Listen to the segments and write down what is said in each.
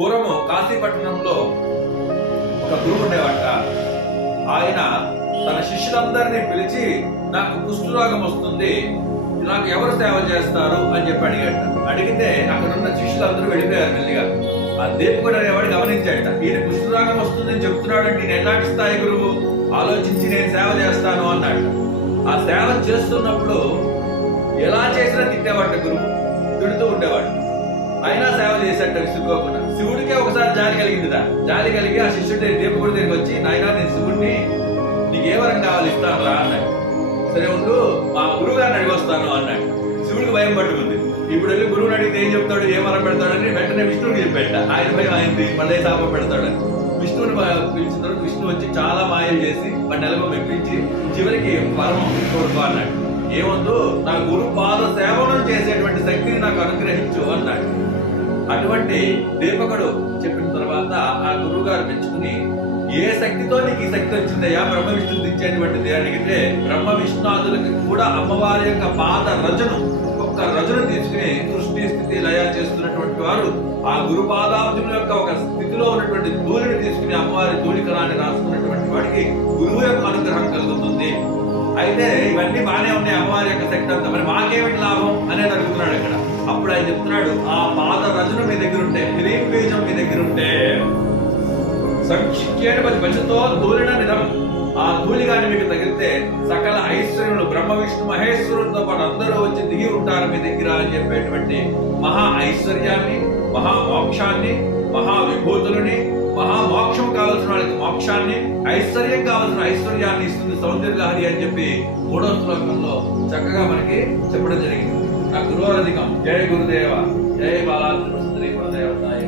పూర్వము కాశీపట్నంలో ఒక గురువు ఉండేవాట. ఆయన తన శిష్యులందరినీ పిలిచి, నాకు కుష్ఠరోగం వస్తుంది, నాకు ఎవరు సేవ చేస్తారు అని చెప్పి అడిగాట. అడిగితే అక్కడున్న శిష్యులందరూ వెళ్ళిపోయారు మెల్లిగా. ఆ దేపుకుడు అనేవాడు గమనించాట, ఈయన కుష్ఠరోగం వస్తుందని చెప్తున్నాడు, నేను ఎలాంటి స్థాయి గురువు, ఆలోచించి నేను సేవ చేస్తాను అన్నాడు. ఆ సేవ చేస్తున్నప్పుడు ఎలా చేసినా తిట్టేవాట గురువు, తిడుతూ ఉండేవాడు. అయినా సేవ చేసేట విసుక్కోకుండా. శివుడికే ఒకసారి జాలి కలిగిందిరా. జాలి కలిగి ఆ శిష్యుడి దేపుకుడి దగ్గరికి వచ్చి, నాయనా నేను శివుడిని, నీకు ఏ వరం కావాలి ఇస్తాను రా అన్నాడు. సరే ఉండు, మా గురువు గారిని అడిగి వస్తాను అన్నాడు. శివుడికి భయం పట్టుకుంది. ఇప్పుడు వెళ్ళి గురువుని అడిగితే ఏం చెప్తాడు, ఏ వరం పెడతాడని వెంటనే విష్ణువుకి చెప్పేట. ఆయన భయం అయింది, మళ్ళీ శాపం పెడతాడని. విష్ణువుని పిలిచిన తర్వాత విష్ణు వచ్చి చాలా మాయలు చేసి వాడిని నెలకు మెప్పించి చివరికి వరం కోరుకో అన్నాడు. ఏముందో, నా గురు పాద సేవనం చేసేటువంటి శక్తిని నాకు అనుగ్రహించు అన్నాడు. అటువంటి దీపకుడు చెప్పిన తర్వాత ఆ గురువు గారు మెచ్చుకుని, ఏ శక్తితో నీకు ఈ శక్తి వచ్చిందయ్యా బ్రహ్మ విష్ణువు ఇచ్చేటువంటి అడిగితే, బ్రహ్మ విష్ణువులకి కూడా అమ్మవారి యొక్క పాద రజను, ఒక్క రజను తీసుకుని సృష్టి స్థితి లయ చేస్తున్నటువంటి వారు ఆ గురు పాదాబ్జముల యొక్క ఒక స్థితిలో ఉన్నటువంటి ధూళిని తీసుకుని అమ్మవారి ధూళికరాన్ని రాసుకున్నటువంటి వాడికి గురువు యొక్క అనుగ్రహం కలుగుతుంది. అయితే ఇవన్నీ బాగానే ఉన్నాయి, అమ్మవారి యొక్క శక్తి అంతా, మరి మాకేమిటి లాభం అనేది అడుగుతున్నాడు ఇక్కడ. అప్పుడు ఆయన చెప్తున్నాడు, ఆ పాద రజను మీ దగ్గర ఉంటే, హ్రీం బీజం మీ దగ్గర ఉంటే, సంక్షిప్యేన వచతో ధూళిన నిధం, ఆ ధూళిగాని మీకు తగిలితే సకల ఐశ్వర్యులు బ్రహ్మ విష్ణు మహేశ్వరులతో పాటు అందరూ వచ్చి దిగి ఉంటారు మీ దగ్గర అని చెప్పేటువంటి మహా ఐశ్వర్యాన్ని, మహా మోక్షాన్ని, మహా విభూతులని, మహామోక్షం కావాల్సిన వాళ్ళకి మోక్షాన్ని, ఐశ్వర్యం కావాల్సిన ఐశ్వర్యాన్ని ఇస్తుంది సౌందర్యలహరి అని చెప్పి 3వ శ్లోకంలో చక్కగా మనకి చెప్పడం జరిగింది. నా గురువాధికం. జయ గురుదేవ, జయ బాలాత్రి గురుదేవతాయ,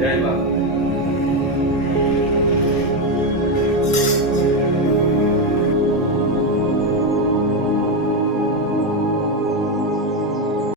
జయ బాల.